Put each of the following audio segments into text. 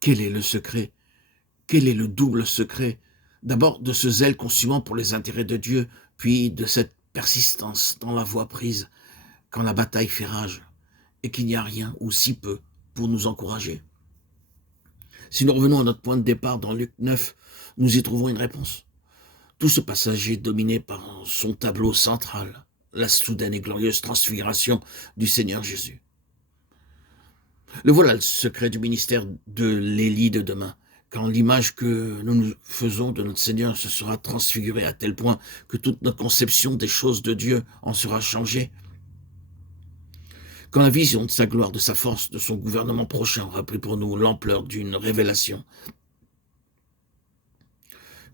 Quel est le secret? Quel est le double secret? D'abord de ce zèle consumant pour les intérêts de Dieu, puis de cette persistance dans la voie prise quand la bataille fait rage et qu'il n'y a rien ou si peu pour nous encourager. Si nous revenons à notre point de départ dans Luc 9, nous y trouvons une réponse. Tout ce passage est dominé par son tableau central, la soudaine et glorieuse transfiguration du Seigneur Jésus. Le voilà le secret du ministère de l'Élie de demain, quand l'image que nous nous faisons de notre Seigneur se sera transfigurée à tel point que toute notre conception des choses de Dieu en sera changée. Quand la vision de sa gloire, de sa force, de son gouvernement prochain aura pris pour nous l'ampleur d'une révélation.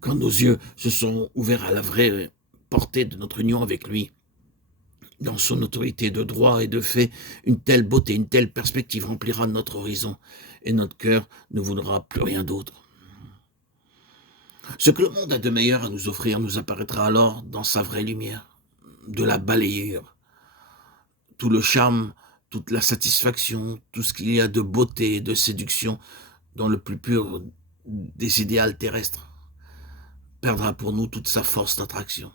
Quand nos yeux se sont ouverts à la vraie portée de notre union avec lui, dans son autorité de droit et de fait, une telle beauté, une telle perspective remplira notre horizon et notre cœur ne voudra plus rien d'autre. Ce que le monde a de meilleur à nous offrir nous apparaîtra alors dans sa vraie lumière, de la balayure. Tout le charme, toute la satisfaction, tout ce qu'il y a de beauté et de séduction dans le plus pur des idéaux terrestres, perdra pour nous toute sa force d'attraction.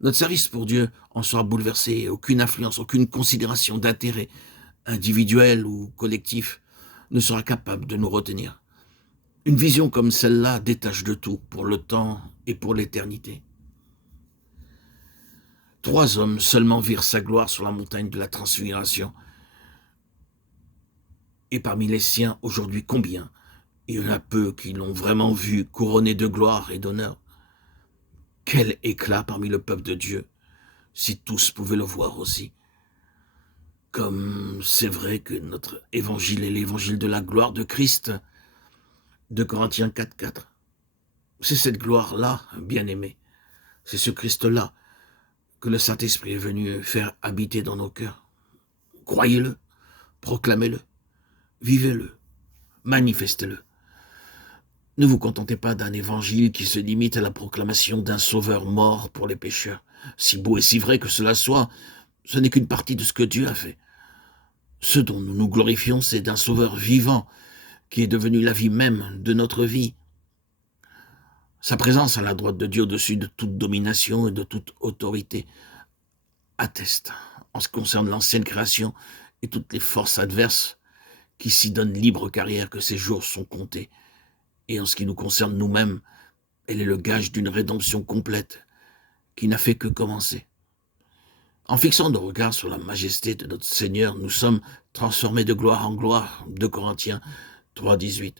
Notre service pour Dieu en sera bouleversé, aucune influence, aucune considération d'intérêt individuel ou collectif ne sera capable de nous retenir. Une vision comme celle-là détache de tout pour le temps et pour l'éternité. 3 hommes seulement virent sa gloire sur la montagne de la transfiguration. Et parmi les siens, aujourd'hui, combien? Il y en a peu qui l'ont vraiment vu couronné de gloire et d'honneur. Quel éclat parmi le peuple de Dieu, si tous pouvaient le voir aussi. Comme c'est vrai que notre évangile est l'évangile de la gloire de Christ, de Corinthiens 4,4. C'est cette gloire-là, bien-aimée, c'est ce Christ-là que le Saint-Esprit est venu faire habiter dans nos cœurs. Croyez-le, proclamez-le, vivez-le, manifestez-le. Ne vous contentez pas d'un évangile qui se limite à la proclamation d'un sauveur mort pour les pécheurs. Si beau et si vrai que cela soit, ce n'est qu'une partie de ce que Dieu a fait. Ce dont nous nous glorifions, c'est d'un sauveur vivant qui est devenu la vie même de notre vie. Sa présence à la droite de Dieu au-dessus de toute domination et de toute autorité atteste, en ce qui concerne l'ancienne création et toutes les forces adverses qui s'y donnent libre carrière, que ces jours sont comptés. Et en ce qui nous concerne nous-mêmes, elle est le gage d'une rédemption complète qui n'a fait que commencer. En fixant nos regards sur la majesté de notre Seigneur, nous sommes transformés de gloire en gloire, 2 Corinthiens 3,18.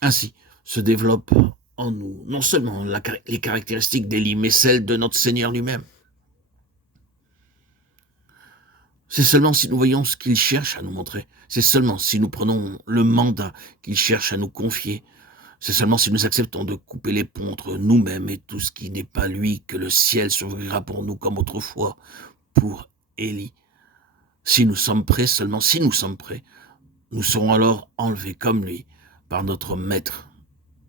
Ainsi se développent en nous non seulement les caractéristiques d'Élie, mais celles de notre Seigneur lui-même. C'est seulement si nous voyons ce qu'il cherche à nous montrer, c'est seulement si nous prenons le mandat qu'il cherche à nous confier, c'est seulement si nous acceptons de couper les ponts entre nous-mêmes et tout ce qui n'est pas lui que le ciel s'ouvrira pour nous comme autrefois pour Élie. Si nous sommes prêts, seulement si nous sommes prêts, nous serons alors enlevés comme lui par notre Maître.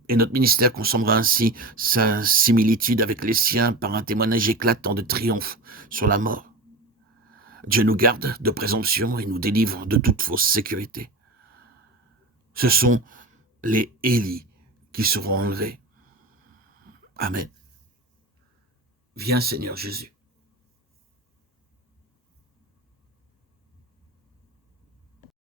Et notre ministère consommera ainsi sa similitude avec les siens par un témoignage éclatant de triomphe sur la mort. Dieu nous garde de présomption et nous délivre de toute fausse sécurité. Ce sont les Élie qui seront enlevés. Amen. Viens Seigneur Jésus.